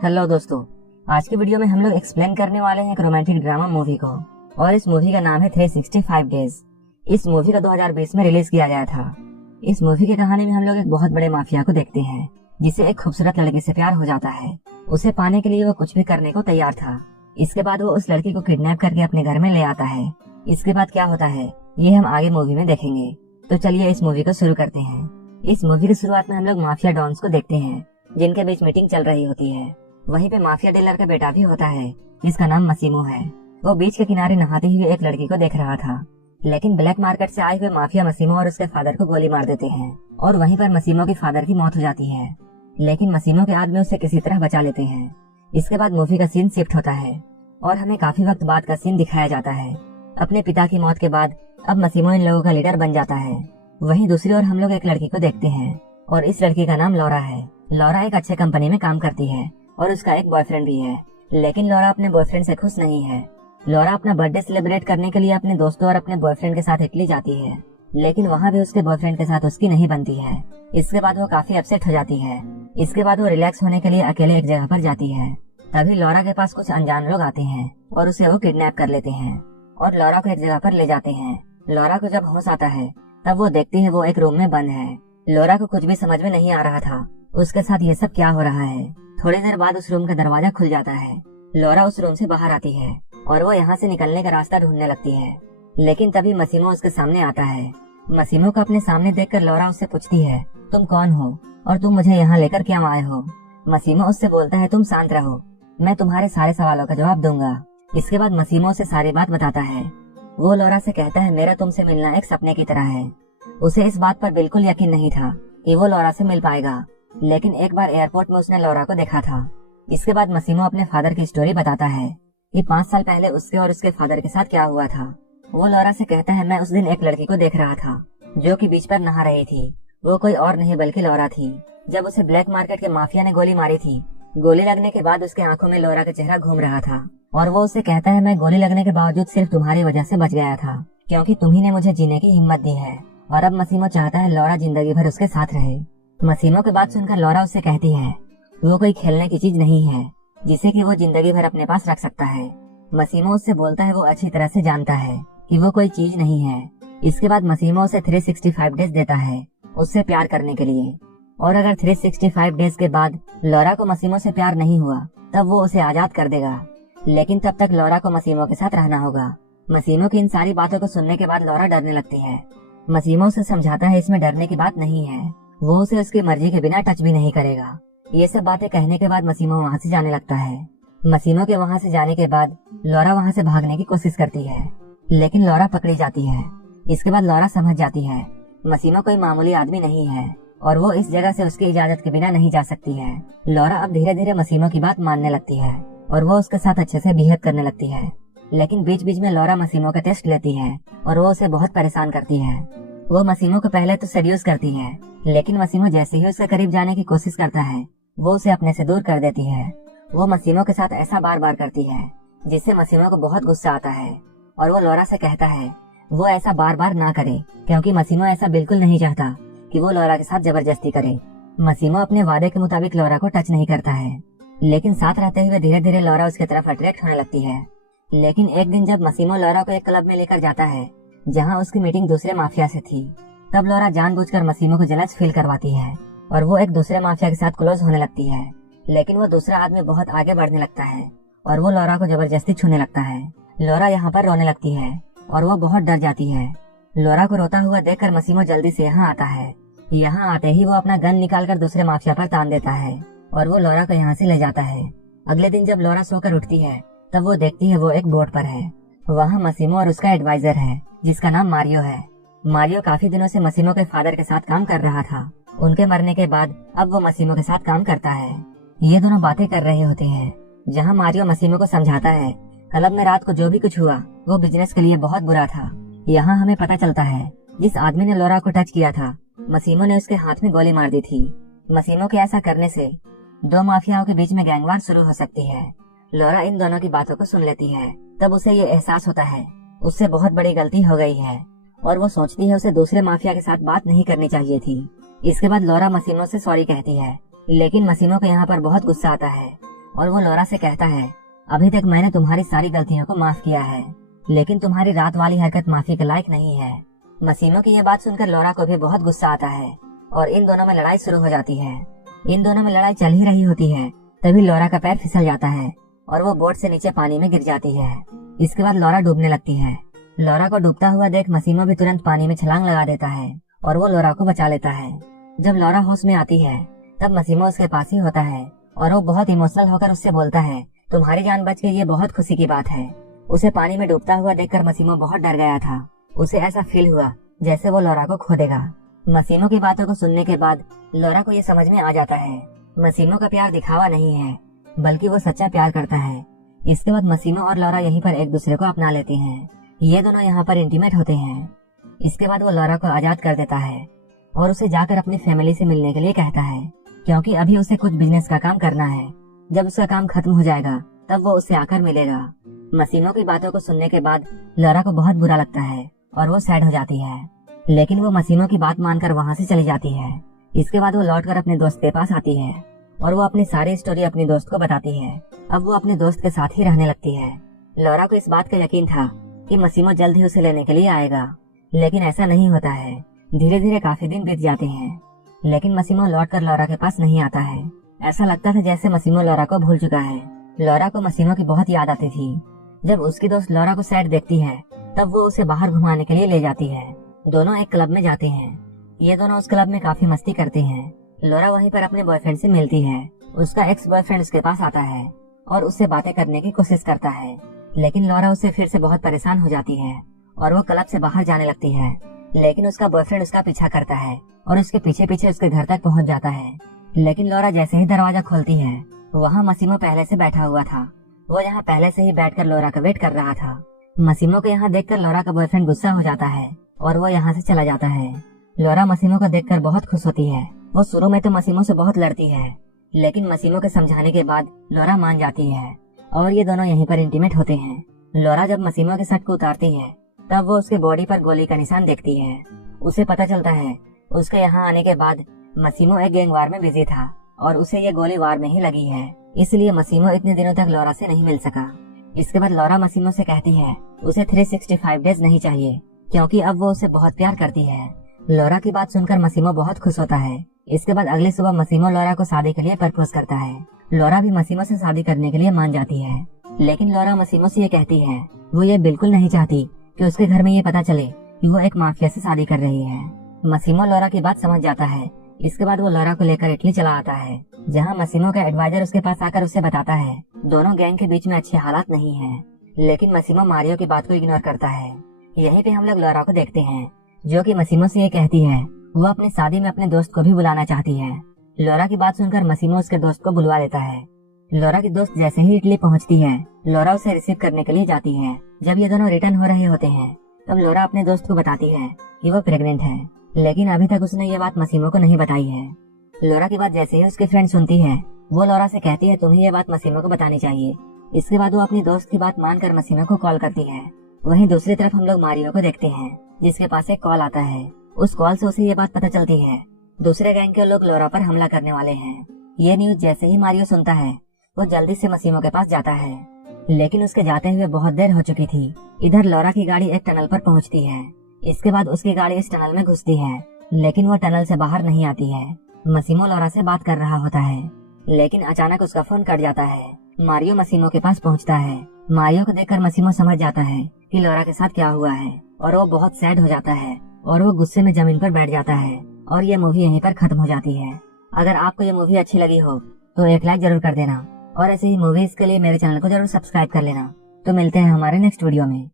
Hello दोस्तों, आज की वीडियो में हम लोग एक्सप्लेन करने वाले हैं एक रोमांटिक ड्रामा मूवी को और इस मूवी का नाम है 365 डेज। इस मूवी का 2020 में रिलीज किया गया था। इस मूवी की कहानी में हम लोग एक बहुत बड़े माफिया को देखते हैं जिसे एक खूबसूरत लड़की से प्यार हो जाता है। उसे पाने के लिए वो कुछ भी करने को तैयार था। इसके बाद वो उस लड़की को किडनैप करके अपने घर में ले आता है। इसके बाद क्या होता है ये हम आगे मूवी में देखेंगे। तो चलिए इस मूवी को शुरू करते हैं। इस मूवी की शुरुआत में हम लोग माफिया डॉन्स को देखते हैं जिनके बीच मीटिंग चल रही होती है। वहीं पे माफिया डीलर का बेटा भी होता है जिसका नाम मसीमो है। वो बीच के किनारे नहाते हुए एक लड़की को देख रहा था, लेकिन ब्लैक मार्केट से आए हुए माफिया मसीमो और उसके फादर को गोली मार देते हैं और वहीं पर मसीमो के फादर की मौत हो जाती है। लेकिन मसीमो के आदमी उसे किसी तरह बचा लेते हैं। इसके बाद मूवी का सीन शिफ्ट होता है और हमें काफी वक्त बाद का सीन दिखाया जाता है। अपने पिता की मौत के बाद अब मसीमो इन लोगों का लीडर बन जाता है। वहीं दूसरी ओर हम लोग एक लड़की को देखते हैं और इस लड़की का नाम लौरा है। लौरा एक अच्छे कंपनी में काम करती है और उसका एक बॉयफ्रेंड भी है, लेकिन लौरा अपने बॉयफ्रेंड से खुश नहीं है। लौरा अपना बर्थडे सेलिब्रेट करने के लिए अपने दोस्तों और अपने बॉयफ्रेंड के साथ इटली जाती है, लेकिन वहाँ भी उसके बॉयफ्रेंड के साथ उसकी नहीं बनती है। इसके बाद वो काफी अपसेट हो जाती है। इसके बाद वो रिलैक्स होने के लिए अकेले एक जगह पर जाती है। तभी लौरा के पास कुछ अनजान लोग आते हैं और उसे वो किडनैप कर लेते हैं और लौरा को एक जगह पर ले जाते हैं। लौरा को जब होश आता है तब वो देखती है वो एक रूम में बंद है। लौरा को कुछ भी समझ में नहीं आ रहा था उसके साथ ये सब क्या हो रहा है। थोड़ी देर बाद उस रूम का दरवाजा खुल जाता है। लौरा उस रूम से बाहर आती है और वो यहाँ से निकलने का रास्ता ढूंढने लगती है, लेकिन तभी मसीमो उसके सामने आता है। मसीमो को अपने सामने देखकर लौरा उससे पूछती है, तुम कौन हो और तुम मुझे यहाँ लेकर क्यों आए हो। मसीमो उससे बोलता है, तुम शांत रहो, मैं तुम्हारे सारे सवालों का जवाब दूंगा। इसके बाद मसीमो उसे सारी बात बताता है। वो लौरा से कहता है, मेरा तुमसे मिलना एक सपने की तरह है। उसे इस बात पर बिल्कुल यकीन नहीं था कि वो लौरा से मिल पाएगा, लेकिन एक बार एयरपोर्ट में उसने लौरा को देखा था। इसके बाद मसीमो अपने फादर की स्टोरी बताता है कि 5 साल पहले उसके और उसके फादर के साथ क्या हुआ था। वो लौरा से कहता है, मैं उस दिन एक लड़की को देख रहा था जो कि बीच पर नहा रही थी। वो कोई और नहीं बल्कि लौरा थी। जब उसे ब्लैक मार्केट के माफिया ने गोली मारी थी, गोली लगने के बाद उसके आंखों में लौरा का चेहरा घूम रहा था और वो उससे कहता है, मैं गोली लगने के बावजूद सिर्फ तुम्हारी वजह से बच गया था, क्योंकि तुम्ही ने मुझे जीने की हिम्मत दी है। और अब मसीमो चाहता है लौरा जिंदगी भर उसके साथ रहे। मसीमो की बात सुनकर लौरा उससे कहती है वो कोई खेलने की चीज नहीं है जिसे कि वो जिंदगी भर अपने पास रख सकता है। मसीमो उससे बोलता है वो अच्छी तरह से जानता है कि वो कोई चीज नहीं है। इसके बाद मसीमो उसे 365 डेज देता है उससे प्यार करने के लिए, और अगर 365 डेज के बाद लौरा को मसीमो से प्यार नहीं हुआ तब वो उसे आजाद कर देगा, लेकिन तब तक लौरा को मसीमो के साथ रहना होगा। मसीमो की इन सारी बातों को सुनने के बाद लौरा डरने लगती है। मसीमो उसे समझाता है इसमें डरने की बात नहीं है, वो उसे उसकी मर्जी के बिना टच भी नहीं करेगा। ये सब बातें कहने के बाद मसीमो वहाँ से जाने लगता है। मसीमो के वहाँ से जाने के बाद लौरा वहाँ से भागने की कोशिश करती है, लेकिन लौरा पकड़ी जाती है। इसके बाद लौरा समझ जाती है मसीमो कोई मामूली आदमी नहीं है और वो इस जगह से उसकी इजाजत के बिना नहीं जा सकती है। लौरा अब धीरे धीरे मसीमो की बात मानने लगती है और वो उसके साथ अच्छे से बिहेव करने लगती है, लेकिन बीच बीच में लौरा मसीमो का टेस्ट लेती है और वो उसे बहुत परेशान करती है। वो मसीमो को पहले तो सेड्यूस करती है, लेकिन मसीमो जैसे ही उसके करीब जाने की कोशिश करता है वो उसे अपने से दूर कर देती है। वो मसीमो के साथ ऐसा बार बार करती है जिससे मसीमो को बहुत गुस्सा आता है और वो लौरा से कहता है वो ऐसा बार बार ना करे, क्योंकि मसीमो ऐसा बिल्कुल नहीं चाहता कि वो लौरा के साथ जबरदस्ती करे। मसीमो अपने वादे के मुताबिक लौरा को टच नहीं करता है, लेकिन साथ रहते हुए धीरे धीरे लौरा उसकी तरफ अट्रैक्ट होने लगती है। लेकिन एक दिन जब मसीमो लौरा को एक क्लब में लेकर जाता है जहाँ उसकी मीटिंग दूसरे माफिया से थी, तब लौरा जानबूझकर मसीमो को जलस फील करवाती है और वो एक दूसरे माफिया के साथ क्लोज होने लगती है। लेकिन वो दूसरा आदमी बहुत आगे बढ़ने लगता है और वो लौरा को जबरदस्ती छूने लगता है। लौरा यहाँ पर रोने लगती है और वो बहुत डर जाती है। लौरा को रोता हुआ देखकर मसीमो जल्दी से यहाँ आता है। यहाँ आते ही वो अपना गन निकालकर दूसरे माफिया पर तान देता है और वो लौरा को यहाँ से ले जाता है। अगले दिन जब लौरा सोकर उठती है तब वो देखती है वो एक बोट पर है। वहाँ मसीमो और उसका एडवाइजर है जिसका नाम मारियो है। मारियो काफी दिनों से मसीमो के फादर के साथ काम कर रहा था। उनके मरने के बाद अब वो मसीमो के साथ काम करता है। ये दोनों बातें कर रहे होते हैं जहाँ मारियो मसीमो को समझाता है क्लब में रात को जो भी कुछ हुआ वो बिजनेस के लिए बहुत बुरा था। यहाँ हमें पता चलता है जिस आदमी ने लौरा को टच किया था मसीमो ने उसके हाथ में गोली मार दी थी। मसीमो के ऐसा करने से 2 माफियाओं के बीच में गैंगवार शुरू हो सकती है। लौरा इन दोनों की बातों को सुन लेती है। तब उसे ये एहसास होता है उससे बहुत बड़ी गलती हो गई है और वो सोचती है उसे दूसरे माफिया के साथ बात नहीं करनी चाहिए थी। इसके बाद लौरा मसीमो से सॉरी कहती है, लेकिन मसीमो को यहाँ पर बहुत गुस्सा आता है और वो लोरा से कहता है, अभी तक मैंने तुम्हारी सारी गलतियों को माफ किया है, लेकिन तुम्हारी रात वाली हरकत माफी के लायक नहीं है। मसीमो की ये बात सुनकर लोरा को भी बहुत गुस्सा आता है और इन दोनों में लड़ाई शुरू हो जाती है। इन दोनों में लड़ाई चल ही रही होती है, तभी लोरा का पैर फिसल जाता है और वो बोट से नीचे पानी में गिर जाती है। इसके बाद लोरा डूबने लगती है। लोरा को डूबता हुआ देख मसीमो भी तुरंत पानी में छलांग लगा देता है और वो लोरा को बचा लेता है। जब लोरा होश में आती है तब मसीमो उसके पास ही होता है और वो बहुत इमोशनल होकर उससे बोलता है, तुम्हारी जान बच गई, ये बहुत खुशी की बात है। उसे पानी में डूबता हुआ देखकर मसीमो बहुत डर गया था। उसे ऐसा फील हुआ जैसे वो लोरा को खो देगा। मसीमो की बातों को सुनने के बाद लोरा को ये समझ में आ जाता है, मसीमो का प्यार दिखावा नहीं है, बल्कि वो सच्चा प्यार करता है। इसके बाद मसीमो और लोरा यहीं पर एक दूसरे को अपना लेते हैं। ये दोनों यहाँ पर इंटीमेट होते हैं। इसके बाद वो लोरा को आजाद कर देता है और उसे जाकर अपनी फैमिली से मिलने के लिए कहता है, क्योंकि अभी उसे कुछ बिजनेस का काम करना है। जब उसका काम खत्म हो जाएगा तब वो उससे आकर मिलेगा। मसीमो की बातों को सुनने के बाद लोरा को बहुत बुरा लगता है और वो सैड हो जाती है, लेकिन वो मसीमो की बात मानकर वहाँ से चली जाती है। इसके बाद वो लौटकर अपने दोस्त के पास आती है और वो अपनी सारी स्टोरी अपनी दोस्त को बताती है। अब वो अपने दोस्त के साथ ही रहने लगती है। लोरा को इस बात का यकीन था कि मसीमो जल्द ही उसे लेने के लिए आएगा, लेकिन ऐसा नहीं होता है। धीरे धीरे काफी दिन बीत जाते हैं, लेकिन मसीमो लौटकर लोरा के पास नहीं आता है। ऐसा लगता था जैसे मसीमो लोरा को भूल चुका है। लोरा को मसीमो की बहुत याद आती थी। जब उसकी दोस्त लोरा को सैड देखती है तब वो उसे बाहर घुमाने के लिए ले जाती है। दोनों एक क्लब में जाते हैं। ये दोनों उस क्लब में काफी मस्ती करते हैं। लोरा वहीं पर अपने बॉयफ्रेंड से मिलती है। उसका एक्स बॉयफ्रेंड उसके पास आता है और उससे बातें करने की कोशिश करता है, लेकिन लोरा उससे फिर से बहुत परेशान हो जाती है और वो क्लब से बाहर जाने लगती है। लेकिन उसका बॉयफ्रेंड उसका पीछा करता है और उसके पीछे पीछे उसके घर तक पहुंच जाता है। लेकिन लोरा जैसे ही दरवाजा खोलती है वहाँ मसीमो पहले से बैठा हुआ था। वो यहाँ पहले से ही बैठकर लोरा का वेट कर रहा था। मसीमो को यहाँ देखकर लोरा का बॉयफ्रेंड गुस्सा हो जाता है और वो यहाँ से चला जाता है। लोरा मसीमो को देखकर बहुत खुश होती है। वो शुरू में तो मसीमो से बहुत लड़ती है, लेकिन मसीमो के समझाने के बाद लोरा मान जाती है और ये दोनों यहीं पर इंटीमेट होते हैं। लोरा जब मसीमो के शर्ट को उतारती है तब वो उसके बॉडी पर गोली का निशान देखती है। उसे पता चलता है उसके यहाँ आने के बाद मसीमो एक गैंग वार में बिजी था और उसे ये गोली वार में ही लगी है, इसलिए मसीमो इतने दिनों तक लोरा से नहीं मिल सका। इसके बाद लोरा मसीमो से कहती है उसे 365 डेज नहीं चाहिए, क्योंकि अब वो उसे बहुत प्यार करती है। लोरा की बात सुनकर मसीमो बहुत खुश होता है। इसके बाद अगली सुबह मसीमो लोरा को शादी के लिए प्रपोज करता है। लोरा भी मसीमो से शादी करने के लिए मान जाती है, लेकिन लोरा मसीमो से ये कहती है वो ये बिल्कुल नहीं चाहती कि उसके घर में ये पता चले कि वो एक माफिया से शादी कर रही है। मसीमो लोरा की बात समझ जाता है। इसके बाद वो लोरा को लेकर इटली चला आता है, जहाँ मसीमो का एडवाइजर उसके पास आकर उसे बताता है दोनों गैंग के बीच में अच्छे हालात नहीं है, लेकिन मसीमो मारियो की बात को इग्नोर करता है। यहीं पे हम लोग लोरा को देखते हैं, जो कि मसीमो से ये कहती है वो अपनी शादी में अपने दोस्त को भी बुलाना चाहती है। लोरा की बात सुनकर मसीमो उसके दोस्त को बुलवा लेता है। लोरा की दोस्त जैसे ही इटली पहुंचती है, लोरा उसे रिसीव करने के लिए जाती है। जब ये दोनों रिटर्न हो रहे होते हैं तब लोरा अपने दोस्त को बताती है कि वो प्रेग्नेंट है, लेकिन अभी तक उसने ये बात मसीमो को नहीं बताई है। लोरा की बात जैसे ही उसकी फ्रेंड सुनती है, वो लोरा से कहती है तुम्हें ये बात मसीमो को बतानी चाहिए। इसके बाद वो अपनी दोस्त की बात मानकर मसीमो को कॉल करती है। वहीं दूसरी तरफ हम लोग मारियो को देखते हैं, जिसके पास एक कॉल आता है। उस कॉल से उसे ये बात पता चलती है दूसरे गैंग के लोग लोरा पर हमला करने वाले हैं। ये न्यूज जैसे ही मारियो सुनता है वो जल्दी से मसीमो के पास जाता है, लेकिन उसके जाते हुए बहुत देर हो चुकी थी। इधर लोरा की गाड़ी एक टनल पर पहुंचती है। इसके बाद उसकी गाड़ी इस टनल में घुसती है, लेकिन वो टनल से बाहर नहीं आती है। मसीमो लोरा से बात कर रहा होता है, लेकिन अचानक उसका फोन कट जाता है। मारियो मसीमो के पास पहुंचता है। मारियो को देखकर मसीमो समझ जाता है कि लोरा के साथ क्या हुआ है और वो बहुत सैड हो जाता है और वो गुस्से में जमीन पर बैठ जाता है और ये मूवी यहीं पर खत्म हो जाती है। अगर आपको ये मूवी अच्छी लगी हो तो एक लाइक जरूर कर देना और ऐसे ही मूवीज के लिए मेरे चैनल को जरूर सब्सक्राइब कर लेना। तो मिलते हैं हमारे नेक्स्ट वीडियो में।